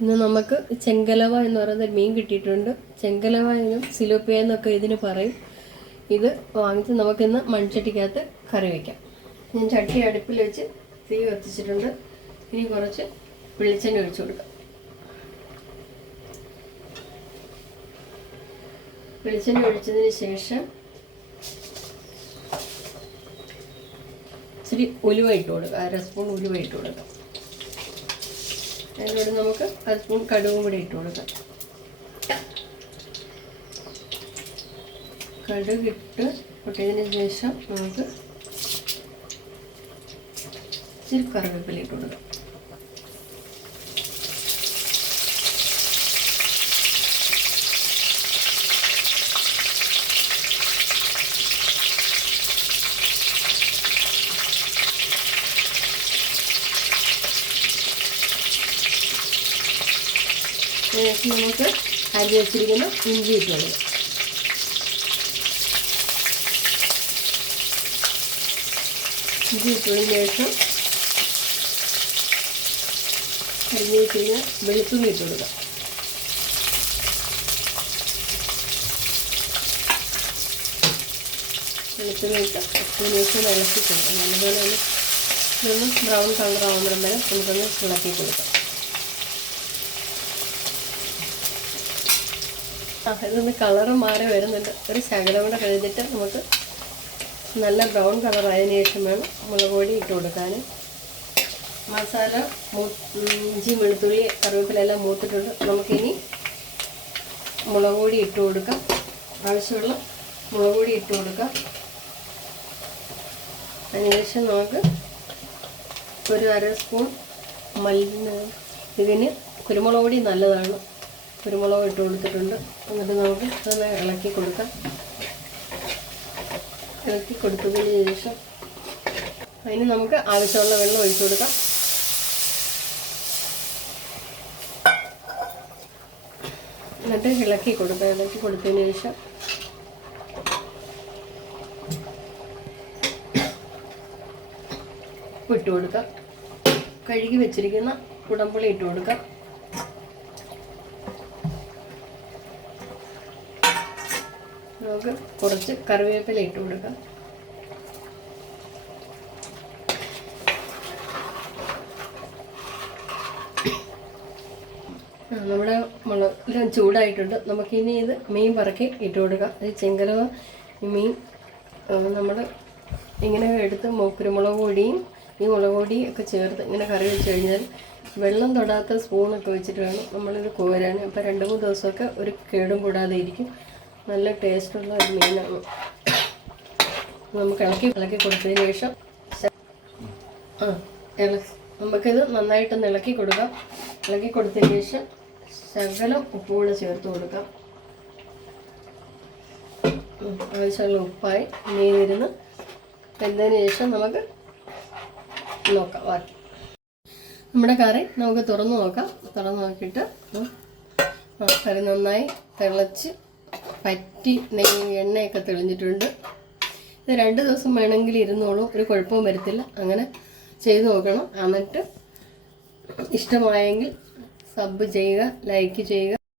ഇന്ന് നമുക്ക് ചെങ്കലവ എന്ന് പറയുന്ന മീൻ കിട്ടിയിട്ടുണ്ട്. ചെങ്കലവ എന്നും സിലോപ്പിയ എന്നൊക്കെ ഇതിന് പറയും. ഇത് വാങ്ങിച്ച് നമുക്കിന്ന് മൺചട്ടിക്കകത്ത് കറി വയ്ക്കാം. ഞാൻ ചട്ടി അടുപ്പിൽ വെച്ച് തീ കത്തിച്ചിട്ടുണ്ട്. ഇനി കുറച്ച് വെളിച്ചെണ്ണ ഒഴിച്ചു കൊടുക്കാം. വെളിച്ചെണ്ണ ഒഴിച്ചതിന് ശേഷം ഇച്ചിരി ഉലുവ ഇട്ട് കൊടുക്കുക. 1/2 സ്പൂൺ ഉലുവ ഇട്ട് കൊടുക്കാം. അതിലൂടെ നമുക്ക് 1 സ്പൂൺ കടുകും കൂടി ഇട്ട് കൊടുക്കാം. കടുകിട്ട് പൊട്ടിയതിന് ശേഷം നമുക്ക് ഇച്ചിരി കറിവേപ്പില ഇട്ട് കൊടുക്കാം. ശേഷം നമുക്ക് അരി വെച്ചിരിക്കുന്ന ഇഞ്ചി ഇട്ട് കൊടുക്കാം. ഇഞ്ചി ഇട്ടതിന് ശേഷം അരിഞ്ഞ് വെച്ചിരിക്കുന്ന വെളുത്തുള്ളി ഇട്ട് കൊടുക്കാം. വെളുത്തുള്ളി ഇട്ട് 10 നിമിഷം ഇളക്കി കൊടുക്കാം. നല്ലപോലെ ഒന്ന് ബ്രൗൺ കളർ ആവുന്നിടം വരെ നമുക്കൊന്ന് ഇളക്കി കൊടുക്കാം. ഇതൊന്ന് കളറ് മാറി വരുന്നുണ്ട്. ഒരു ശകലം കൂടെ കഴിഞ്ഞിട്ട് നമുക്ക് നല്ല ബ്രൗൺ കളർ ആയതിനു ശേഷം വേണം മുളക് പൊടി ഇട്ട് കൊടുക്കാൻ. മസാല ഇഞ്ചി വെളുത്തുള്ളി കറിവേപ്പിലെല്ലാം മൂത്തിട്ടുണ്ട്. നമുക്കിനി മുളക് പൊടി ഇട്ട് കൊടുക്കാം. ആവശ്യമുള്ള മുളക് പൊടി ഇട്ട് കൊടുക്കാം. അതിനുശേഷം നമുക്ക് ഒരു 1/2 സ്പൂൺ ഇതിന് കുരുമുളക് പൊടി നല്ലതാണ്. കുരുമുളക് ഇട്ട് കൊടുത്തിട്ടുണ്ട്. എന്നിട്ട് നമുക്ക് അതൊന്ന് ഇളക്കി കൊടുക്കാം. ഇളക്കി കൊടുത്തതിന് ശേഷം അതിന് നമുക്ക് ആവശ്യമുള്ള വെള്ളം ഒഴിച്ചു കൊടുക്കാം. എന്നിട്ട് ഇളക്കി കൊടുക്കാം. ഇളക്കി കൊടുത്തതിന് ശേഷം ഇട്ട് കൊടുക്കാം. കഴുകി വെച്ചിരിക്കുന്ന കുടംപുളി ഇട്ട് കൊടുക്കാം. നമുക്ക് കുറച്ച് കറിവേപ്പില ഇട്ട് കൊടുക്കാം. നമ്മുടെ മുളകെല്ലാം ചൂടായിട്ടുണ്ട്. നമുക്കിനി ഇത് മീൻ പറക്കി ഇട്ട് കൊടുക്കാം. ഈ ചെങ്കലവ മീൻ നമ്മൾ ഇങ്ങനെ എടുത്ത് കുരുമുളക് പൊടിയും ഈ മുളക് പൊടിയും ഒക്കെ ചേർത്ത് ഇങ്ങനെ കറി വെച്ച് കഴിഞ്ഞാൽ വെള്ളം തൊടാത്ത സ്പൂണൊക്കെ വെച്ചിട്ട് വേണം നമ്മളിത് കോരാൻ. അപ്പോൾ 2-3 ദിവസമൊക്കെ ഒരു കേടും കൂടാതെ ഇരിക്കും. നല്ല ടേസ്റ്റുള്ള ഒരു മീനാണ്. നമുക്ക് ഇളക്കി കൊടുത്തതിന് ശേഷം നമുക്കിത് നന്നായിട്ടൊന്ന് ഇളക്കി കൊടുക്കാം. ഇളക്കി കൊടുത്തതിന് ശേഷം ശകലം ഉപ്പ് കൂടെ ചേർത്ത് കൊടുക്കാം. ആവശ്യമുള്ള ഉപ്പായി മീനിരുന്ന് വെന്തതിന് ശേഷം നമുക്ക് നോക്കാം ബാക്കി. നമ്മുടെ കറി നമുക്ക് തുറന്ന് നോക്കാം. തുറന്ന് നോക്കിയിട്ട് കറി നന്നായി തിളച്ച് പറ്റി എണ്ണയൊക്കെ തെളിഞ്ഞിട്ടുണ്ട്. ഇത് 2 ദിവസം വേണമെങ്കിൽ ഇരുന്നോളും, ഒരു കുഴപ്പവും വരത്തില്ല. അങ്ങനെ ചെയ്ത് നോക്കണം. എന്നിട്ട് ഇഷ്ടമായെങ്കിൽ സബ് ചെയ്യുക, ലൈക്ക് ചെയ്യുക.